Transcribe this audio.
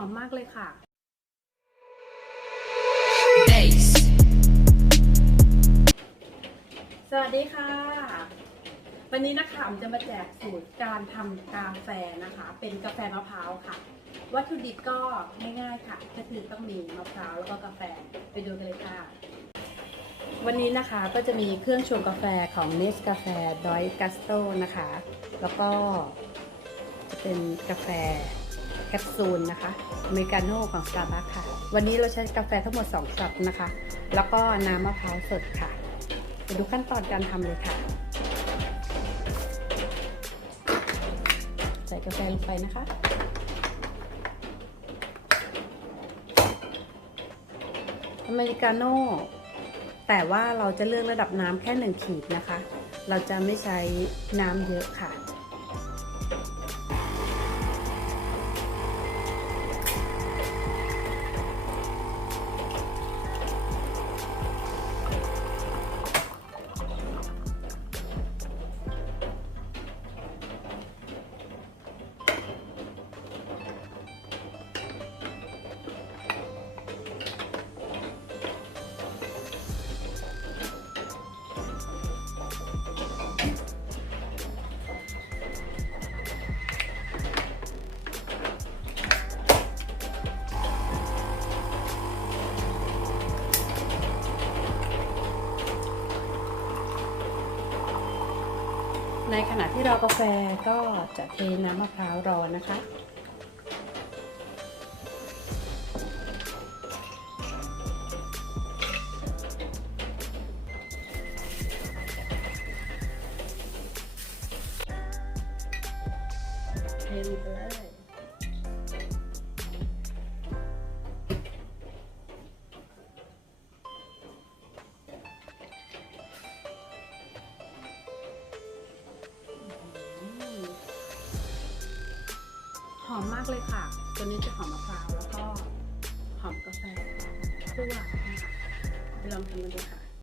อมมากเลยค่ะ Bass. สวัสดีค่ะ วันนี้นะคะผมจะมาแจกสูตรการทำกาแฟนะคะ เป็นกาแฟมะพร้าวค่ะ วัตถุดิบก็ง่ายๆค่ะ ก็คือต้องมีมะพร้าวแล้วก็กาแฟไปดูกันเลยค่ะ วันนี้นะคะก็จะมีเครื่องชงกาแฟของเนสกาแฟดอยกัสโตนะคะ แล้วก็จะเป็นกาแฟ แคปซูลนะคะอเมริกาโน่ของ Starbucks ค่ะ วันนี้เราใช้กาแฟทั้งหมด 2ช็อตนะคะ แล้วก็น้ำมะพร้าวสดค่ะไปดูขั้นตอนการทำเลยค่ะ ใส่กาแฟลงไปนะคะอเมริกาโน่ แต่ว่าเราจะเลือกระดับน้ำแค่หนึ่งขีดนะคะ เราจะไม่ใช้น้ำเยอะค่ะ ในขณะที่รอกาแฟก็จะเทน้ำมะพร้าวรอนะคะ เทลงไปเลย อมมากเลยค่ะ ตัวนี้จะหอมมะพร้าวแล้วก็หอมกาแฟคั่วนะคะไปลองทำกันดูค่ะ